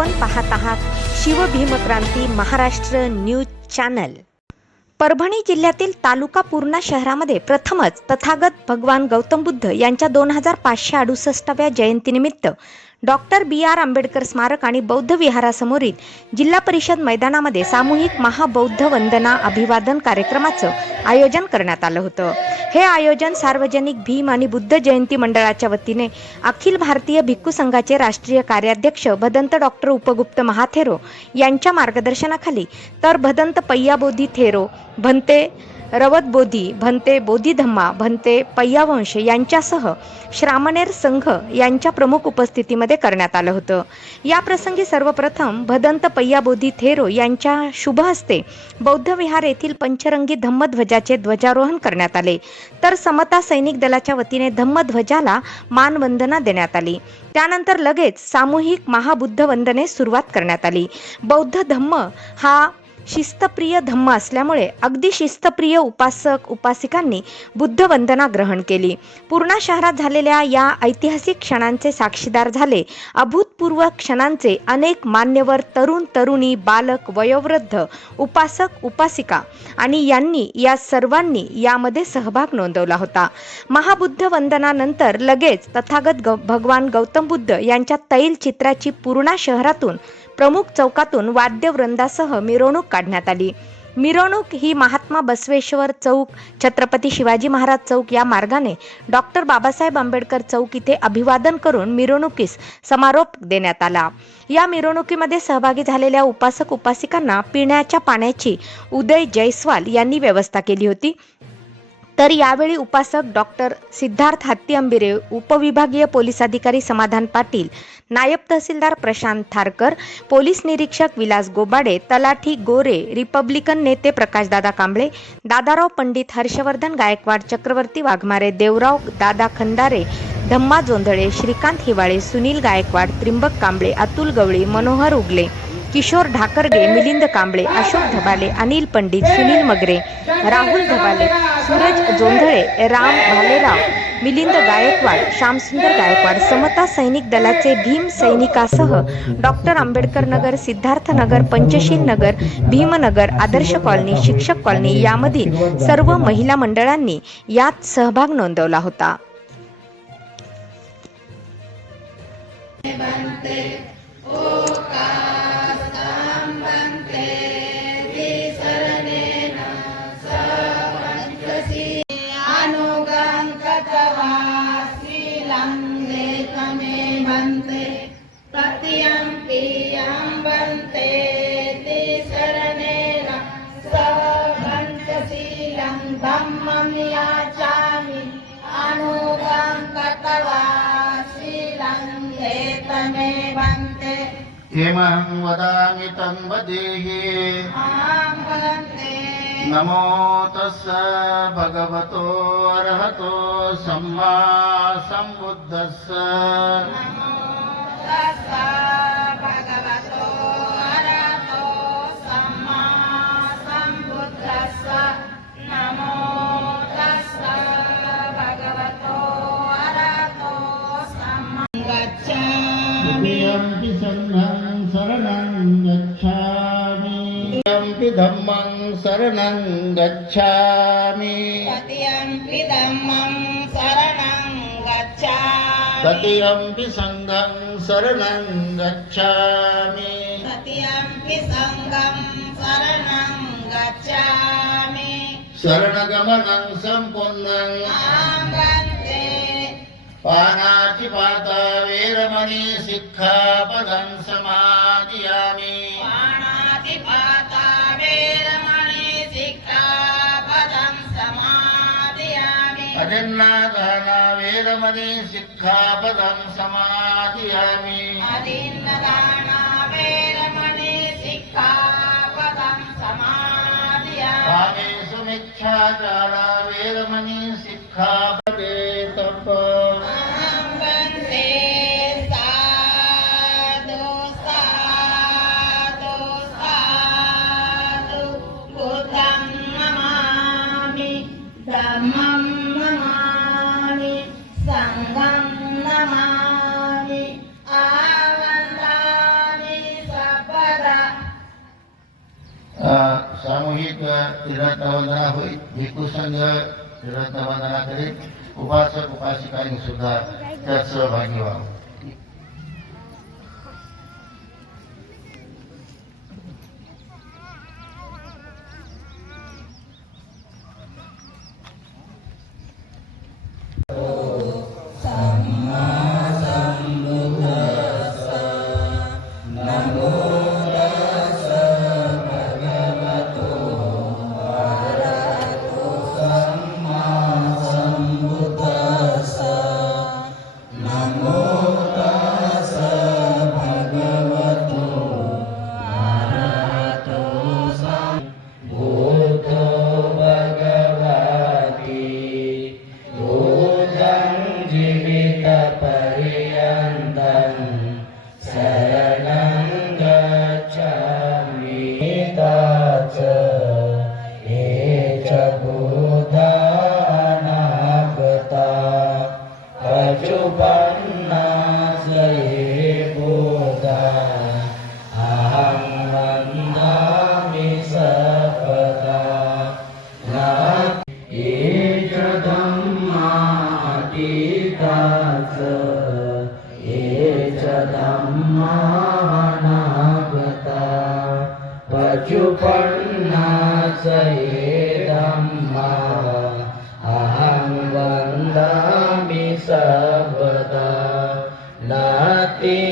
आपण पाहत आहात शिवभीमक्रांती महाराष्ट्र न्यूज चॅनल. परभणी जिल्ह्यातील तालुका पूर्णा शहरामध्ये प्रथमच तथागत भगवान गौतम बुद्ध यांच्या दोन हजार पाचशे अडुसष्टाव्या जयंतीनिमित्त डॉक्टर बी आर आंबेडकर स्मारक आणि बौद्ध विहारासमोरील जिल्हा परिषद मैदानामध्ये सामूहिक महाबौद्ध वंदना अभिवादन कार्यक्रमाचं आयोजन करण्यात आलं होतं. हे आयोजन सार्वजनिक भीम आणि बुद्ध जयंती मंडळाच्या वतीने अखिल भारतीय भिक्खू संघाचे राष्ट्रीय कार्याध्यक्ष भदंत डॉक्टर उपगुप्त महाथेरो यांच्या मार्गदर्शनाखाली तर भदंत पय्याबोधी थेरो भंते रवत बोधी भंते बोधीधम्मा भंते पय्यावंश यांच्यासह श्रामणेर संघ यांच्या प्रमुख उपस्थितीमध्ये करण्यात आलं होतं. या प्रसंगी सर्वप्रथम भदंत पय्याबोधी थेरो यांच्या शुभ हस्ते बौद्ध विहार येथील पंचरंगी धम्मध्वजाचे ध्वजारोहण करण्यात आले. तर समता सैनिक दलाच्या वतीने धम्मध्वजाला मानवंदना देण्यात आली. त्यानंतर लगेच सामूहिक महाबुद्ध वंदने सुरुवात करण्यात आली. बौद्ध धम्म हा शिस्तप्रिय धम्म असल्यामुळे अगदी शिस्तप्रिय उपासक उपासिकांनी बुद्ध वंदना ग्रहण केली. पूर्णा शहरात झालेल्या या ऐतिहासिक क्षणांचे साक्षीदार झाले. अभूतपूर्व क्षणांचे अनेक मान्यवर तरुण तरुणी बालक वयोवृद्ध उपासक उपासिका आणि यांनी या सर्वांनी यामध्ये सहभाग नोंदवला होता. महाबुद्ध वंदनानंतर लगेच तथागत गौ भगवान गौतम बुद्ध यांच्या तैल चित्राची पूर्णा शहरातून प्रमुख चौकातून वाद्यवृंदासह मिरवणूक काढण्यात आली. मिरवणूक ही महात्मा बसवेश्वर चौक छत्रपती शिवाजी महाराज चौक या मार्गाने डॉक्टर बाबासाहेब आंबेडकर चौक इथे अभिवादन करून मिरवणुकीस समारोप देण्यात आला. या मिरवणुकीमध्ये सहभागी झालेल्या उपासक उपासिकांना पिण्याच्या पाण्याची उदय जयस्वाल यांनी व्यवस्था केली होती. तर यावेळी उपासक डॉक्टर सिद्धार्थ हत्ती अंबिरे उपविभागीय पोलीस अधिकारी समाधान पाटील नायब तहसीलदार प्रशांत थारकर पोलीस निरीक्षक विलास गोबाडे तलाठी गोरे रिपब्लिकन नेते प्रकाशदादा कांबळे दादाराव पंडित हर्षवर्धन गायकवाड चक्रवर्ती वाघमारे देवराव दादा खंदारे धम्मा जोंधळे श्रीकांत हिवाळे सुनील गायकवाड त्रिंबक कांबळे अतुल गवळी मनोहर उगले. किशोर ढाकरगे मिलिंद कांबळे अशोक धबाले अनिल पंडित सुनील मगरे राहुल धबाले सूरज जोंधळे राम भालेराव मिलिंद गायकवाड श्यामसुंदर गायकवाड समता सैनिक दलाचे Bhim सैनिकासह doctor Ambedkar Nagar Siddharth Nagar Panchsheel Nagar Bhimnagar Adarsh colony Shikshak colony यामधील सर्व महिला मंडळांनी यात सहभाग नोंदवला होता. ते शरणेन सह पञ्चशीलं धम्मं याचामि। अनुगं गतवा शीलं हेतमे बन्ते हेमहं वदामि तं वदेहि। नमो तस्स भगवतो अर्हतो सम्मा सम्बुद्धस्स शरणं गच्छामि। ततियम्पि धम्मं शरणं गच्छामि। तृतीयम्पि सङ्घं शरणं गच्छामि। ततियम्पि सङ्गं शरणं गच्छामि। शरणगमनं वन्दे पानातिपाता वेरमणि सिक्खापदं समादियामि అధిన్నాదన వేదమని సిక్ఖాపదం సమాధియామి. పామేశు మిథ్యాచార వేదమని సిక్ఖాప तिरंगा वंदना होईल भिकू संघ तिरंगा वंदना करीत उपासक उपासिकांनी सुद्धा त्यात सहभागी व्हावं. सर्वदा नाति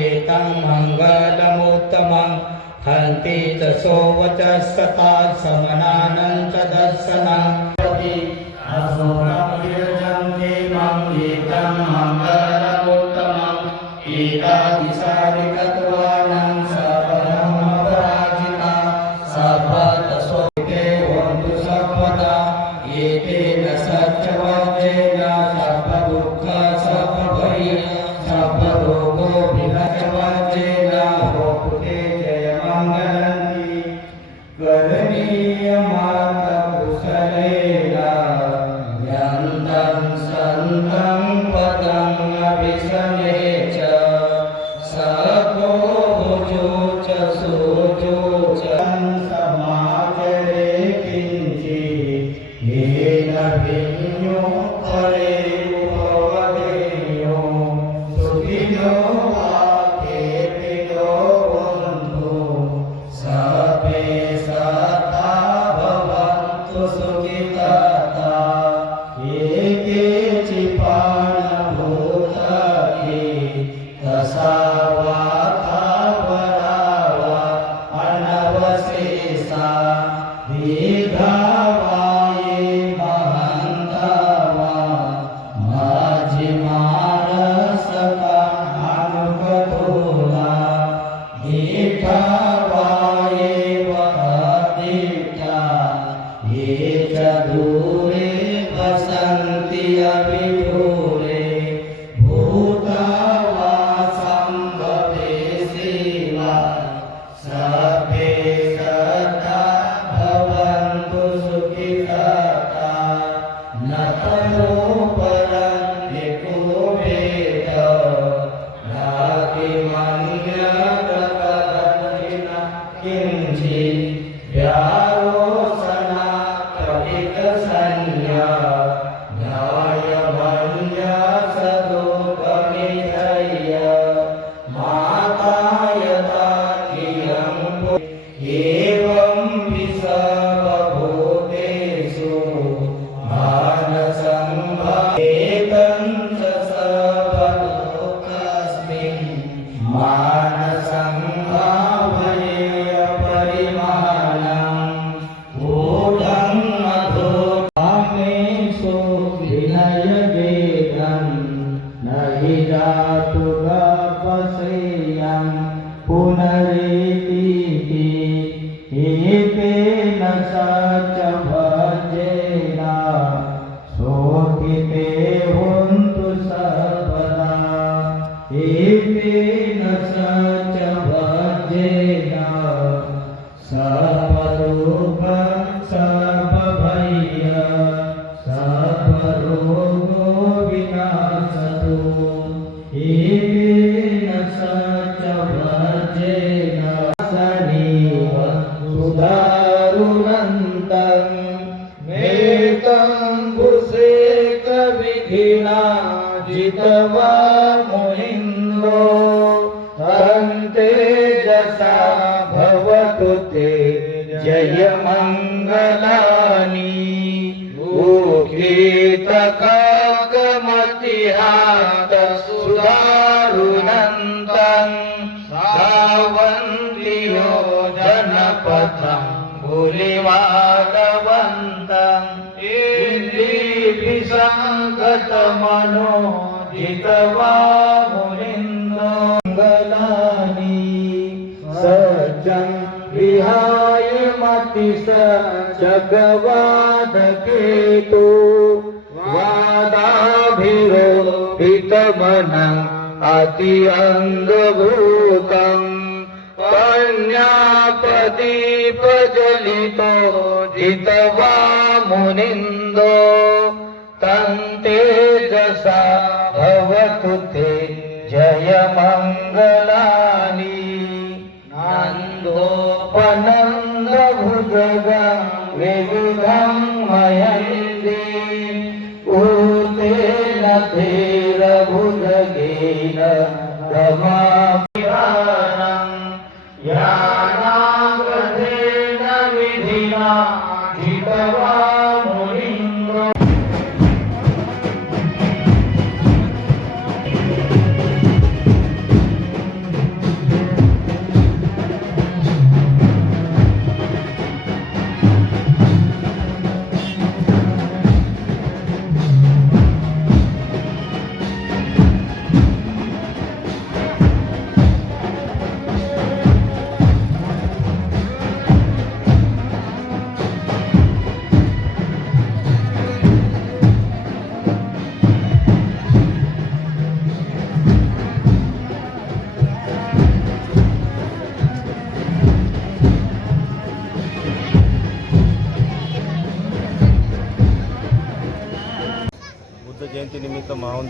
एतं मङ्गलमुत्तमं हन्ति दशोवच सता समनानं च दर्शनम् एतादिशारिकत्वानं सर्वमपराजिता सर्व বিধা Raja मोहिन्दो सन्तेजसा भवतु ते जयमङ्गलानि ऊकेतकाकमतिहात गो कीतकमतिहासुरावन्द्यो जनपथं भुलिवागवन्तम्। इलीभिषङ्गत मनो जितवा मुनिन्दो मङ्गलानि सज्जं विहाय मतिस जगवादकेतु वादाभिरोहितमनम् अति अङ्गभूतम् कन्यापदीपजलितो जितवा मुनिन्दो तन्ते तन्तेजसा भवतु ते जय जयमङ्गलानि नन्दोपनन्दभुजगं विविधं मयन्ति ऊतेन धीरभुजगेन गमा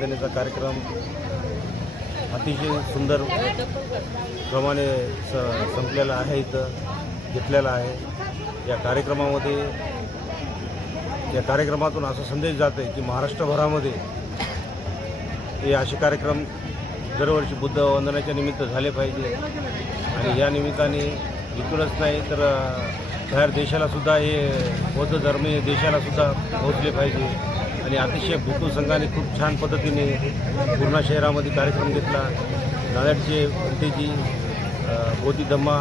जयंतीनिमित्त कार्यक्रम अतिशय सुंदर प्रमाणे स संपलेला आहे इथं घेतलेला आहे. या कार्यक्रमामध्ये या कार्यक्रमातून असा संदेश जातो आहे की महाराष्ट्रभरामध्ये हे असे कार्यक्रम दरवर्षी बुद्ध वंदनाच्या निमित्त झाले पाहिजे. आणि या निमित्ताने इथूनच नाही तर बाहेर देशालासुद्धा हे बौद्ध धर्मीय देशालासुद्धा पोहोचले पाहिजे. आणि अतिशय भूतू संघाने खूप छान पद्धतीने पूर्णा शहरामध्ये कार्यक्रम घेतला. नांदेडचे भंतेजी बोधी धम्मा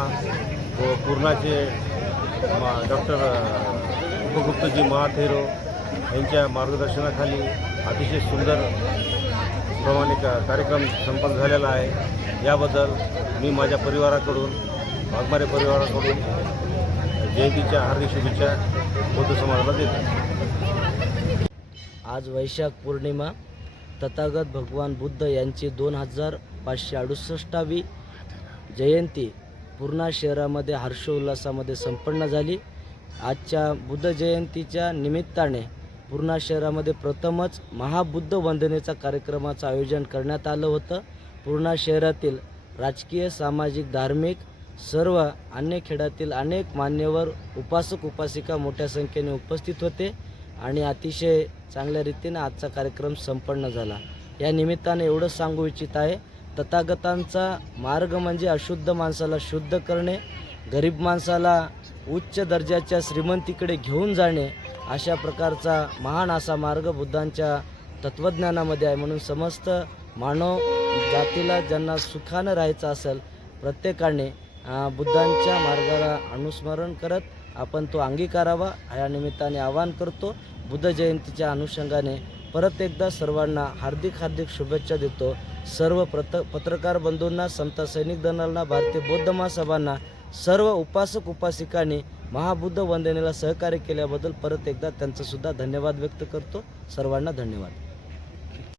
व पूर्णाचे डॉक्टर उपगुप्तजी महाथेरो यांच्या मार्गदर्शनाखाली अतिशय सुंदर प्रमाणे का कार्यक्रम संपन्न झालेला आहे. याबद्दल मी माझ्या परिवाराकडून वाघमारे परिवाराकडून जयंतीच्या हार्दिक शुभेच्छा बौद्ध समाजाला देतो. आज वैशाख पौर्णिमा. तथागत भगवान बुद्ध यांची दोन हजार पाचशे अडुसष्टावी जयंती पूर्णा शहरामध्ये हर्षोल्लासामध्ये संपन्न झाली. आजच्या बुद्ध जयंतीच्या निमित्ताने पूर्णा शहरामध्ये प्रथमच महाबुद्ध वंदनेचा कार्यक्रमाचं आयोजन करण्यात आलं होतं. पूर्णा शहरातील राजकीय सामाजिक धार्मिक सर्व अन्य खेड्यातील अनेक मान्यवर उपासक उपासिका मोठ्या संख्येने उपस्थित होते. आणि अतिशय चांगल्या रीतीनं आजचा कार्यक्रम संपन्न झाला. या निमित्ताने एवढंच सांगू इच्छित आहे तथागतांचा मार्ग म्हणजे अशुद्ध माणसाला शुद्ध करणे गरीब माणसाला उच्च दर्जाच्या श्रीमंतीकडे घेऊन जाणे अशा प्रकारचा महान असा मार्ग बुद्धांच्या तत्त्वज्ञानामध्ये आहे. म्हणून समस्त मानव जातीला ज्यांना सुखानं राहायचं असेल प्रत्येकाने बुद्धांच्या मार्गाला अनुस्मरण करत आपण तो अंगीकारावा या निमित्ताने आवाहन करतो. बुद्ध जयंतीच्या अनुषंगाने परत एकदा सर्वांना हार्दिक हार्दिक शुभेच्छा देतो. सर्व प्रत पत्रकार बंधूंना समता सैनिक दलांना भारतीय बौद्ध महासभांना सर्व उपासक उपासिकांनी महाबुद्ध वंदनेला सहकार्य केल्याबद्दल परत एकदा त्यांचासुद्धा धन्यवाद व्यक्त करतो. सर्वांना धन्यवाद.